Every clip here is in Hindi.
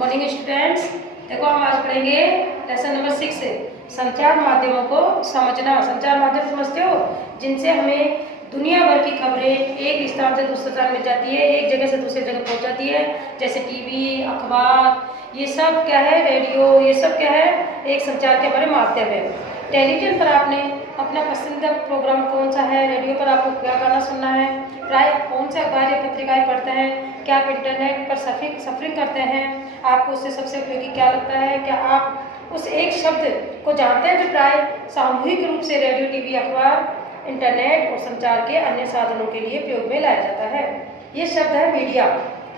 Morning students. देखो हम आज पढ़ेंगे लेसन नंबर 6 संचार माध्यमों को समझना। संचार माध्यम समझते हो जिनसे हमें दुनिया भर की खबरें एक स्थान से दूसरे स्थान मिल जाती है, एक जगह से दूसरी जगह पहुंच जाती है। जैसे टीवी, अखबार, ये सब क्या है, रेडियो, ये सब क्या है, एक संचार के हमारे माध्यम है। टेलीविजन पर आपने अपना पसंदीदा प्रोग्राम कौन सा है, रेडियो पर आपको क्या गाना सुनना है, प्राय कौन से अखबार या पत्रिकाएं पढ़ते हैं, क्या आप इंटरनेट पर सफरिंग करते हैं, आपको उससे सबसे उपयोगी क्या लगता है, क्या आप उस एक शब्द को जानते हैं जो प्राय सामूहिक रूप से रेडियो, टीवी, अखबार, इंटरनेट और संचार के अन्य साधनों के लिए प्रयोग में लाया जाता है। ये शब्द है मीडिया।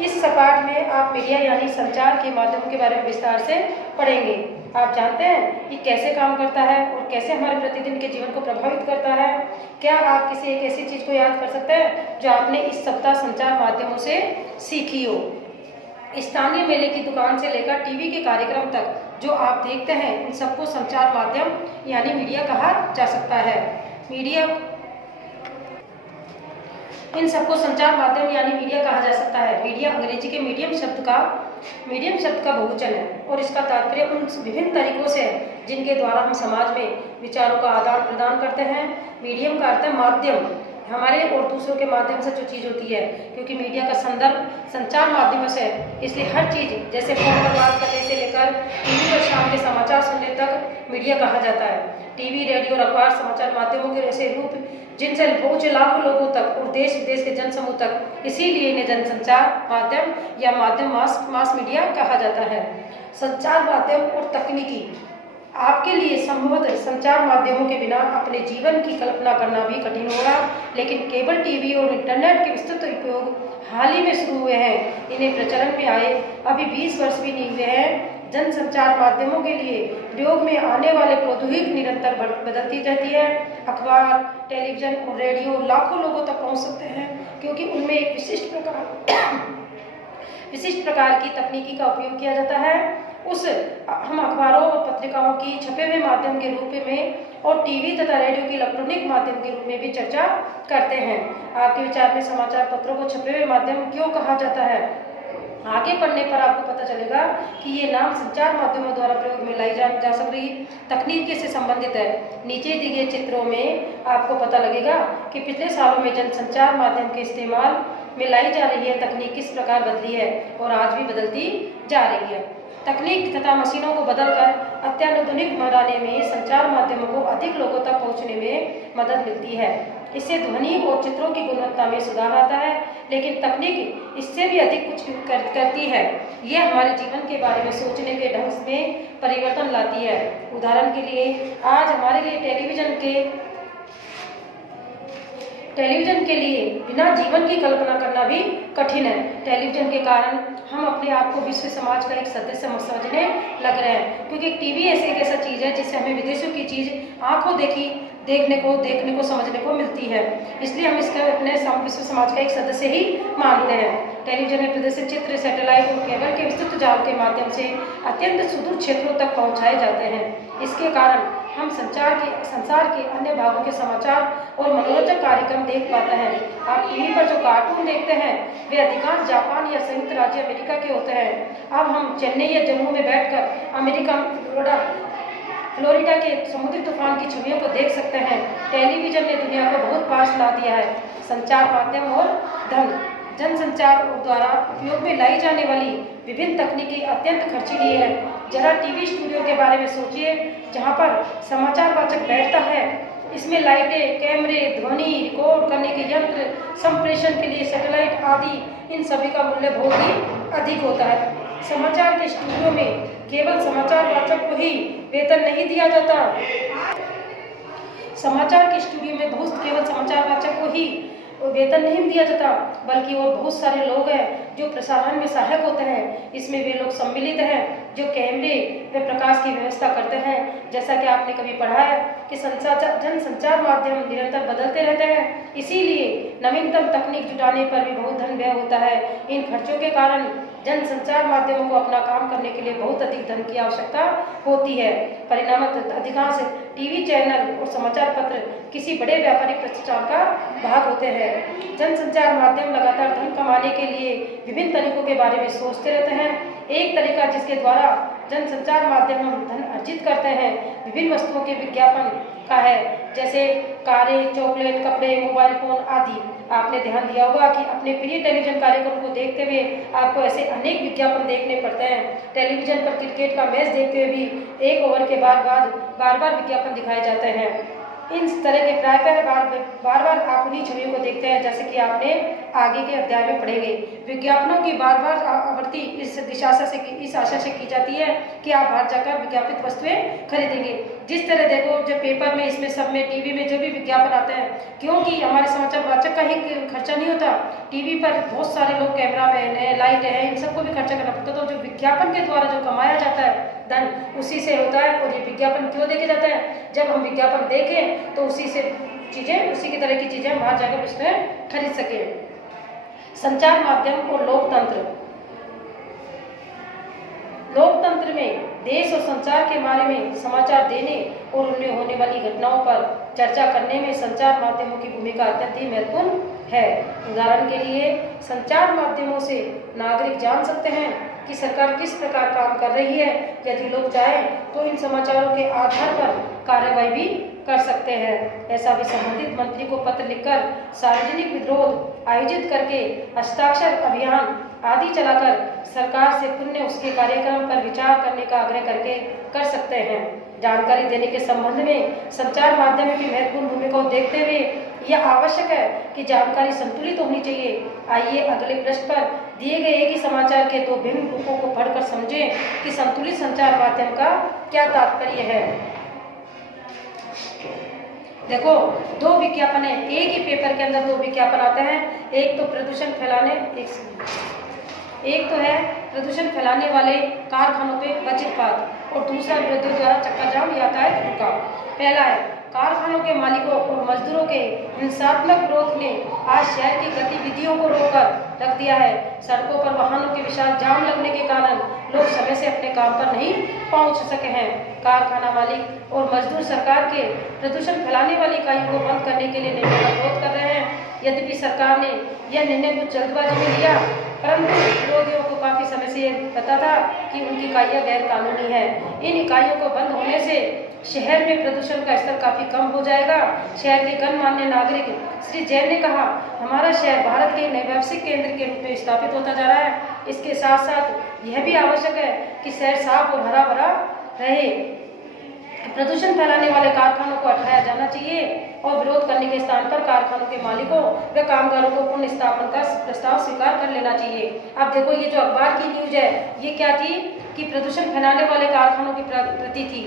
इस सपाट में आप मीडिया यानी संचार के माध्यम के बारे में विस्तार से पढ़ेंगे। आप जानते हैं कि कैसे काम करता है और कैसे हमारे प्रतिदिन के जीवन को प्रभावित करता है। क्या आप किसी एक ऐसी चीज को याद कर सकते हैं जो आपने इस सप्ताह संचार माध्यमों से सीखी हो? स्थानीय मेले की दुकान से लेकर टीवी के कार्यक्रम तक जो आप देखते हैं, इन सबको संचार माध्यम यानी मीडिया कहा जा सकता है। इन सबको संचार माध्यम यानी मीडिया कहा जा सकता है। मीडिया अंग्रेजी के मीडियम शब्द का बहुवचन है और इसका तात्पर्य उन विभिन्न तरीकों से है जिनके द्वारा हम समाज में विचारों का आदान प्रदान करते हैं। मीडियम का अर्थ है माध्यम, हमारे और दूसरों के माध्यम से जो चीज़ होती है, क्योंकि मीडिया का संदर्भ संचार माध्यमों से है, इसलिए हर चीज़ जैसे फोन पर बात करने से लेकर टीवी पर शाम के समाचार सुनने तक मीडिया कहा जाता है। टीवी, रेडियो और अखबार समाचार माध्यमों के ऐसे रूप जिनसे पहुंचे लाखों लोगों तक और देश विदेश के जनसमूह तक, इसीलिए इन्हें जनसंचार माध्यम या माध्यम मास मीडिया कहा जाता है। संचार माध्यम और तकनीकी आपके लिए संभवतः संचार माध्यमों के बिना अपने जीवन की कल्पना करना भी कठिन होगा, लेकिन केबल टीवी और इंटरनेट के विस्तृत उपयोग हाल ही में शुरू हुए हैं। इन्हें प्रचलन में आए अभी 20 वर्ष भी नहीं हुए हैं। जनसंचार माध्यमों के लिए प्रयोग में आने वाले प्रौद्योगिकी निरंतर बदलती रहती है। अखबार, टेलीविजन और रेडियो लाखों लोगों तक पहुंच सकते हैं क्योंकि उनमें एक विशिष्ट प्रकार की तकनीकी का उपयोग किया जाता है। हम अखबारों और पत्रिकाओं की छपे हुए माध्यम के रूप में और टीवी तथा रेडियो की इलेक्ट्रॉनिक माध्यम के रूप में भी चर्चा करते हैं। आपके विचार में समाचार पत्रों को छपे हुए माध्यम क्यों कहा जाता है? आगे पढ़ने पर आपको पता चलेगा कि ये नाम संचार माध्यमों द्वारा प्रयोग में लाई जा सकती तकनीकी से संबंधित है। नीचे दिए गए चित्रों में आपको पता लगेगा कि पिछले सालों में जनसंचार माध्यम के इस्तेमाल में लाई जा रही है तकनीक किस प्रकार बदली है और आज भी बदलती जा रही है। तकनीक तथा मशीनों को बदलकर अत्याधुनिक बनाने में संचार माध्यमों को अधिक लोगों तक पहुंचने में मदद मिलती है। इससे ध्वनि और चित्रों की गुणवत्ता में सुधार आता है, लेकिन तकनीक इससे भी अधिक कुछ करती है। यह हमारे जीवन के बारे में सोचने के ढंग में परिवर्तन लाती है। उदाहरण के लिए आज हमारे लिए टेलीविजन के लिए बिना जीवन की कल्पना करना भी कठिन है। टेलीविजन के कारण हम अपने आप को विश्व समाज का एक सदस्य समझने लग रहे हैं, क्योंकि टीवी एक ऐसा चीज़ है जिससे हमें विदेशों की चीज़ आंखों देखने को समझने को मिलती है। इसलिए हम इसका अपने विश्व समाज का एक सदस्य ही मानते हैं। टेलीविजन में प्रदर्शित चित्र सैटेलाइट और केबल के विस्तृत जाल के माध्यम से अत्यंत सुदूर क्षेत्रों तक पहुँचाए जाते हैं। इसके कारण हम संसार के अन्य भागों के समाचार और मनोरंजक कार्यक्रम देख पाते हैं। आप टीवी पर जो कार्टून देखते हैं वे अधिकांश जापान या संयुक्त राज्य अमेरिका के होते हैं। अब हम चेन्नई या जम्मू में बैठकर अमेरिका फ्लोरिडा के समुद्री तूफान की छवियों को देख सकते हैं। टेलीविजन ने दुनिया को बहुत पास ला दिया है। संचार माध्यम और ढंग जनसंचार द्वारा उपयोग में लाई जाने वाली विभिन्न तकनीकी अत्यंत खर्चीली है। जरा टीवी स्टूडियो के बारे में सोचिए, जहां पर समाचार वाचक बैठता है। इसमें लाइटें, कैमरे, ध्वनि रिकॉर्ड करने के यंत्र, संप्रेषण के लिए सैटेलाइट आदि, इन सभी का मूल्य बहुत ही अधिक होता है। समाचार के स्टूडियो में केवल समाचार वाचक को ही वेतन नहीं दिया जाता। समाचार के स्टूडियो में केवल समाचार वाचक को ही वेतन नहीं दिया जाता, बल्कि और बहुत सारे लोग हैं जो प्रसारण में सहायक होते हैं। इसमें वे लोग सम्मिलित हैं जो कैमरे व प्रकाश की व्यवस्था करते हैं। जैसा कि आपने कभी पढ़ा है कि जनसंचार माध्यम निरंतर बदलते रहते हैं, इसीलिए नवीनतम तकनीक जुटाने पर भी बहुत धन व्यय होता है। इन खर्चों के कारण जन संचार माध्यमों को अपना काम करने के लिए बहुत अधिक धन की आवश्यकता होती है। परिणामतः अधिकांश टीवी चैनल और समाचार पत्र किसी बड़े व्यापारिक प्रचार का भाग होते हैं। जन संचार माध्यम लगातार धन कमाने के लिए विभिन्न तरीकों के बारे में सोचते रहते हैं। एक तरीका जिसके द्वारा जन संचार माध्यम हम धन अर्जित करते हैं विभिन्न वस्तुओं के विज्ञापन का है, जैसे कारें, चॉकलेट, कपड़े, मोबाइल फोन आदि। आपने ध्यान दिया होगा कि अपने प्रिय टेलीविजन कार्यक्रम को देखते हुए आपको ऐसे अनेक विज्ञापन देखने पड़ते हैं। टेलीविजन पर क्रिकेट का मैच देखते हुए भी 1 ओवर के बाद बार बार विज्ञापन दिखाए जाते हैं। इन तरह के प्राय बार बार आप उन्हीं छवियों को देखते हैं, जैसे कि आपने आगे के अध्याय में पढ़ेंगे। विज्ञापनों की बार बार आवृत्ति इस आशा से की जाती है कि आप बाहर जाकर विज्ञापित वस्तुएं खरीदेंगे। जिस तरह देखो, जब पेपर में, इसमें सब में, टीवी में जो भी विज्ञापन आते हैं, क्योंकि हमारे समाचार वाचक का ही खर्चा नहीं होता, टीवी पर बहुत सारे लोग, कैमरामैन है, लाइट है, इन सबको भी खर्चा करना पड़ता है। तो जो विज्ञापन के द्वारा जो कमाया जाता है धन, उसी से होता है। और ये विज्ञापन क्यों देखे जाता है? जब हम विज्ञापन देखें तो उसी की तरह की चीजें हम बाहर जाकर उसमें खरीद सकें। संचार माध्यम और लोकतंत्र में देश और संचार के बारे में समाचार देने और उनमें होने वाली घटनाओं पर चर्चा करने में संचार माध्यमों की भूमिका अत्यंत ही महत्वपूर्ण है। उदाहरण के लिए, संचार माध्यमों से नागरिक जान सकते हैं कि सरकार किस प्रकार काम कर रही है। यदि लोग चाहें तो इन समाचारों के आधार पर कार्रवाई भी कर सकते हैं। ऐसा भी संबंधित मंत्री को पत्र लिखकर, सार्वजनिक विरोध आयोजित करके, हस्ताक्षर अभियान आदि चलाकर सरकार से पुनः उसके कार्यक्रम पर विचार करने का आग्रह करके कर सकते हैं। जानकारी देने के संबंध में संचार माध्यम की महत्वपूर्ण भूमिका को देखते हुए यह आवश्यक है कि जानकारी संतुलित होनी चाहिए। आइए अगले पृष्ठ पर दिए गए एक ही समाचार के 2 भिन्न रूपों को पढ़कर समझें कि संतुलित संचार माध्यम का क्या तात्पर्य है। देखो, 2 विज्ञापन है, एक ही पेपर के अंदर 2 विज्ञापन आते हैं। एक तो प्रदूषण फैलाने वाले कारखानों पे वज्रपात, और दूसरा विरोधियों द्वारा चक्का जाम यातायात रुका। पहला है, कारखानों के मालिकों और मजदूरों के हिंसात्मक विरोध ने आज शहर की गतिविधियों को रोककर रख दिया है। सड़कों पर वाहनों के विशाल जाम लगने के कारण लोग समय से अपने काम पर नहीं पहुंच सके हैं। कारखाना मालिक और मजदूर सरकार के प्रदूषण फैलाने वाली इकाइयों को बंद करने के लिए निर्णय का विरोध कर रहे हैं। यद्यपि सरकार ने यह निर्णय कुछ जल्दबाजी में लिया, परंतु विरोधियों को काफी समय से पता था कि उनकी इकाइयां गैर कानूनी है। इन इकाइयों को बंद होने से शहर में प्रदूषण का स्तर काफी कम हो जाएगा। शहर के गणमान्य नागरिक श्री जैन ने कहा, हमारा शहर भारत के नए व्यावसायिक केंद्र के रूप में स्थापित होता जा रहा है। इसके साथ साथ यह भी आवश्यक है कि शहर साफ और हरा भरा रहे। प्रदूषण फैलाने वाले कारखानों को हटाया जाना चाहिए और विरोध करने के स्थान पर कारखानों के मालिकों व कामगारों को पुनः स्थापन का प्रस्ताव स्वीकार कर लेना चाहिए। अब देखो, ये जो अखबार की न्यूज है, ये क्या थी कि प्रदूषण फैलाने वाले कारखानों की प्रति थी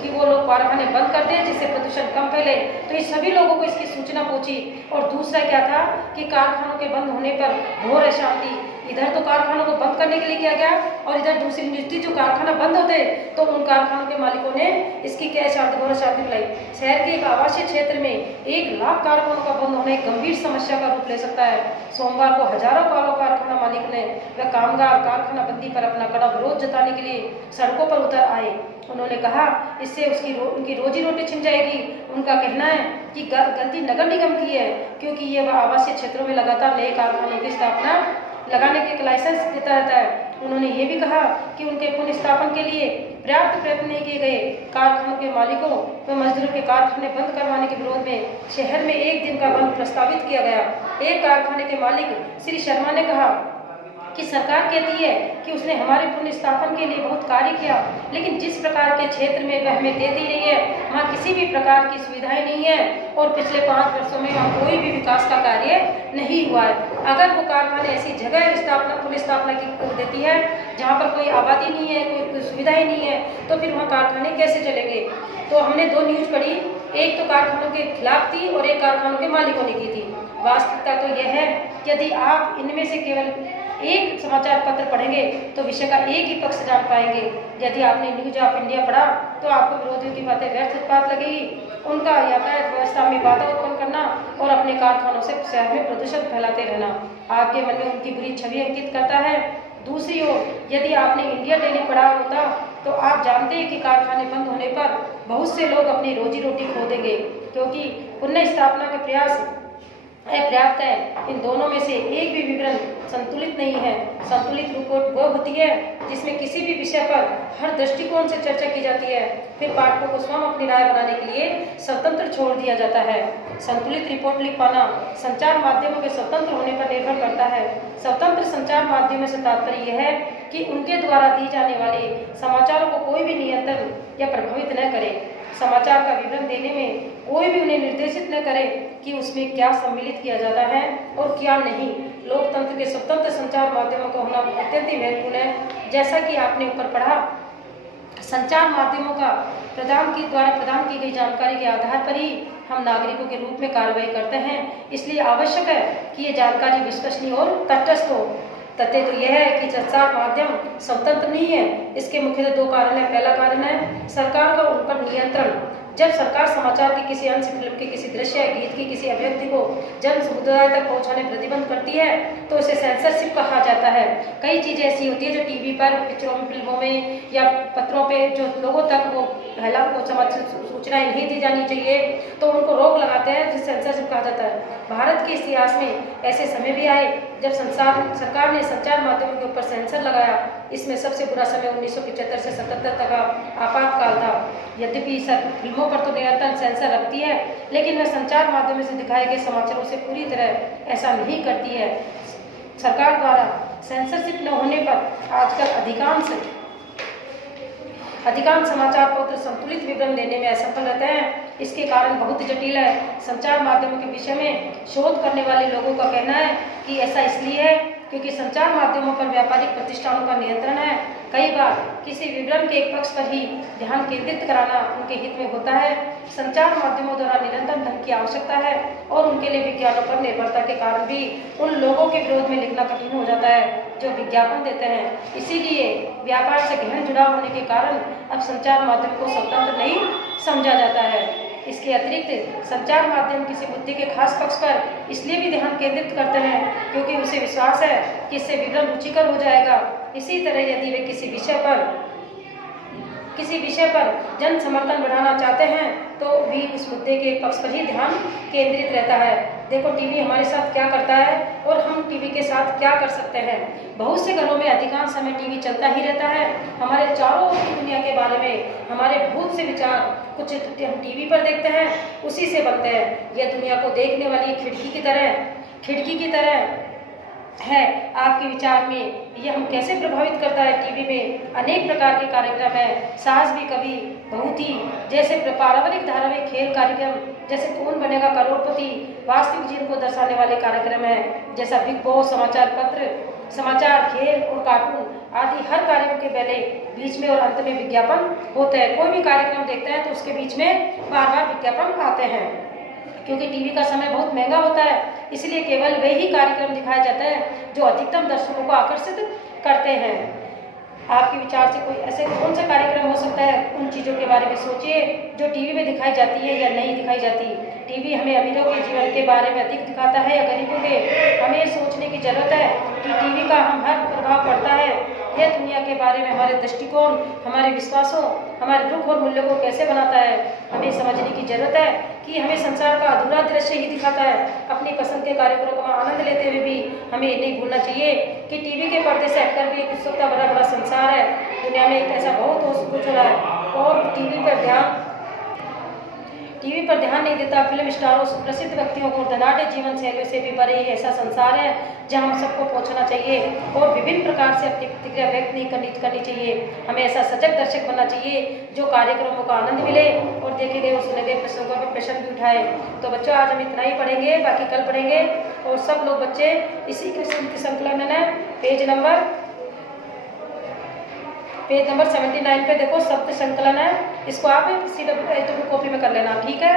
कि वो लोग कारखाने बंद कर दें जिससे प्रदूषण कम फैले। तो ये सभी लोगों को इसकी सूचना पहुंची। और दूसरा क्या था कि कारखानों के बंद होने पर घोर अशांति। इधर तो कारखानों को बंद करने के लिए किया गया और इधर दूसरी न्यूज जो कारखाना बंद होते तो उन कारखानों के मालिकों ने इसकी क्या घोर अशांति फैलाई। शहर के एक आवासीय क्षेत्र में 1 लाख कारखानों का बंद होना एक गंभीर समस्या का रूप ले सकता है। सोमवार को हजारों कारखाना मालिक ने व कामगार कारखाना बंदी पर अपना कड़ा विरोध जताने के लिए सड़कों पर उतर आए। उन्होंने कहा, इससे उनकी रोजी रोटी छिन जाएगी। उनका कहना है कि गलती नगर निगम की है, क्योंकि ये वह आवासीय क्षेत्रों में लगातार नए कारखानों की स्थापना लगाने के लाइसेंस देता रहता है। उन्होंने ये भी कहा कि उनके पुनः स्थापन के लिए पर्याप्त प्रयत्न नहीं किए गए। कारखानों के मालिकों व मजदूरों के कारखाने बंद करवाने के विरोध में शहर में 1 दिन का बंद प्रस्तावित किया गया। एक कारखाने के मालिक श्री शर्मा ने कहा कि सरकार कहती है कि उसने हमारे पुनः स्थापन के लिए बहुत कार्य किया, लेकिन जिस प्रकार के क्षेत्र में वह हमें देती रही है वहाँ किसी भी प्रकार की सुविधाएं नहीं है और पिछले 5 वर्षों में वहाँ कोई भी विकास का कार्य नहीं हुआ है। अगर वो कारखाने ऐसी जगह पुनः स्थापना की देती है जहाँ पर कोई आबादी नहीं है, कोई सुविधाएं नहीं है, तो फिर वहाँ कारखाने कैसे चलेंगे। तो हमने 2 न्यूज पढ़ी, एक तो कारखानों के खिलाफ थी और एक कारखानों के मालिकों ने की थी। वास्तविकता तो यह है कि यदि आप इनमें से केवल एक समाचार पत्र पढ़ेंगे तो विषय का एक ही पक्ष जान पाएंगे। यदि आपने न्यूज ऑफ इंडिया पढ़ा तो आपको विरोधियों की बातें व्यर्थ उत्पात लगेगी। उनका यातायात व्यवस्था में बाधा उत्पन्न करना और अपने कारखानों से शहर में प्रदूषण फैलाते रहना आपके मन में उनकी बुरी छवि अंकित करता है। दूसरी ओर यदि आपने इंडिया डेली पढ़ा होता तो आप जानते हैं कि कारखाने बंद होने पर बहुत से लोग अपनी रोजी रोटी खो देंगे, क्योंकि पुनः स्थापना के प्रयास अपर्याप्त है। इन दोनों में से एक भी विवरण संतुलित नहीं है। संतुलित रिपोर्ट वह होती है जिसमें किसी भी विषय पर हर दृष्टिकोण से चर्चा की जाती है, फिर पाठकों को स्वयं अपनी राय बनाने के लिए स्वतंत्र छोड़ दिया जाता है। संतुलित रिपोर्ट लिख पाना संचार माध्यमों के स्वतंत्र होने पर निर्भर करता है। स्वतंत्र संचार माध्यमों से तात्पर्य यह है कि उनके द्वारा दी जाने वाले समाचारों को कोई भी नियंत्रण या प्रभावित न करे। समाचार का विवरण देने में कोई भी उन्हें निर्देशित न करे कि उसमें क्या सम्मिलित किया जाता है और क्या नहीं। लोकतंत्र के स्वतंत्र संचार माध्यमों का होना अत्यंत ही महत्वपूर्ण है। जैसा कि आपने ऊपर पढ़ा, संचार माध्यमों का द्वारा प्रदान की गई जानकारी के आधार पर ही हम नागरिकों के रूप में कार्रवाई करते हैं। इसलिए आवश्यक है कि ये जानकारी विश्वसनीय और तटस्थ हो। तथ्य तो यह है कि संचार माध्यम स्वतंत्र नहीं है। इसके मुख्यतः दो कारण है। पहला कारण है सरकार का उन पर नियंत्रण। जब सरकार समाचार के किसी अंश, फिल्म के किसी दृश्य या गीत की किसी अभिव्यक्ति को जन समुदाय तक पहुंचाने प्रतिबंध करती है तो उसे सेंसरशिप कहा जाता है। कई चीजें ऐसी होती है जो टीवी पर, पिक्चरों में, फिल्मों में या पत्रों पे जो लोगों तक वो पहला सूचनाएं नहीं दी जानी चाहिए तो उनको रोक लगाते हैं, जिसे सेंसरशिप कहा जाता है। भारत के इतिहास में ऐसे समय भी आए जब सरकार ने संचार माध्यमों के ऊपर सेंसर लगाया। इसमें सबसे बुरा समय 1975 से 77 तक का आपातकाल था। यद्यपि फिल्मों पर तो निरंतर सेंसर रखती है, लेकिन वह संचार माध्यमों से दिखाए गए समाचारों से पूरी तरह ऐसा नहीं करती है। सरकार द्वारा सेंसरशिप न होने पर आजकल अधिकांश समाचार पत्र संतुलित विवरण देने में असफल रहते हैं। इसके कारण बहुत जटिल है। संचार माध्यमों के विषय में शोध करने वाले लोगों का कहना है कि ऐसा इसलिए है क्योंकि संचार माध्यमों पर व्यापारिक प्रतिष्ठानों का नियंत्रण है। कई बार किसी विवरण के एक पक्ष पर ही ध्यान केंद्रित कराना उनके हित में होता है। संचार माध्यमों द्वारा निरंतर धन की आवश्यकता है और उनके लिए विज्ञापनों पर निर्भरता के कारण भी उन लोगों के विरोध में लिखना कठिन हो जाता है जो विज्ञापन देते हैं। इसीलिए व्यापार से गहन जुड़ाव होने के कारण अब संचार माध्यम को स्वतंत्र नहीं समझा जाता है। इसके अतिरिक्त संचार माध्यम किसी मुद्दे के खास पक्ष पर इसलिए भी ध्यान केंद्रित करते हैं क्योंकि उसे विश्वास है कि इससे विवरण रुचिकर हो जाएगा। इसी तरह यदि वे किसी विषय पर जन समर्थन बढ़ाना चाहते हैं तो भी इस मुद्दे के एक पक्ष पर ही ध्यान केंद्रित रहता है। देखो टीवी हमारे साथ क्या करता है और हम टीवी के साथ क्या कर सकते हैं। बहुत से घरों में अधिकांश समय टीवी चलता ही रहता है। हमारे चारों ओर की दुनिया के बारे में हमारे बहुत से विचार कुछ हम टीवी पर देखते हैं, उसी से बनते हैं। यह दुनिया को देखने वाली खिड़की की तरह है। आपके विचार में यह हम कैसे प्रभावित करता है। टीवी में अनेक प्रकार के कार्यक्रम है। सास भी कभी बहुत ही जैसे पारंपरिक धारावाहिक, खेल कार्यक्रम जैसे कौन बनेगा करोड़पति, वास्तविक जीवन को दर्शाने वाले कार्यक्रम है जैसा बिग बॉस, समाचार पत्र, समाचार, खेल और कार्टून आदि। हर कार्यक्रम के पहले, बीच में और अंत में विज्ञापन होते हैं। कोई भी कार्यक्रम देखते हैं तो उसके बीच में बार बार विज्ञापन आते हैं। क्योंकि टीवी का समय बहुत महंगा होता है, इसलिए केवल वे ही कार्यक्रम दिखाए जाते हैं जो अधिकतम दर्शकों को आकर्षित करते हैं। आपके विचार से कोई ऐसे कौन सा कार्यक्रम हो सकता है, उन चीज़ों के बारे में सोचिए जो टीवी में दिखाई जाती है या नहीं दिखाई जाती। टीवी हमें अमीरों के जीवन के बारे में अधिक दिखाता है या गरीबों के। हमें सोचने की जरूरत है कि टीवी का हम हर प्रभाव पड़ता है। यह दुनिया के बारे में हमारे दृष्टिकोण, हमारे विश्वासों, हमारे दुख और मूल्यों को कैसे बनाता है। हमें समझने की जरूरत है कि हमें संसार का अधूरा दृश्य ही दिखाता है। अपनी पसंद के कार्यक्रमों का आनंद लेते हुए भी हमें नहीं भूलना चाहिए कि टीवी के पर्दे से हटकर भी एक उत्सुकता भरा बड़ा संसार है। दुनिया में ऐसा बहुत कुछ हो रहा है और टीवी पर ध्यान नहीं देता। फिल्म स्टारों, प्रसिद्ध व्यक्तियों को धनाढ़ जीवन शैलियों से भी भरे ऐसा संसार है जहां हम सबको पहुंचना चाहिए और विभिन्न प्रकार से अपनी प्रतिक्रिया व्यक्त नहीं करनी चाहिए। हमें ऐसा सजग दर्शक बनना चाहिए जो कार्यक्रमों का आनंद मिले और देखे गए और सुने गए प्रसंगों पर प्रश्न भी उठाए। तो बच्चों, आज हम इतना ही पढ़ेंगे, बाकी कल पढ़ेंगे। और सब लोग बच्चे इसी के संकलन है, पेज नंबर 79 पे देखो शब्द संकलन है। इसको आप सीधा कॉपी में कर लेना, ठीक है।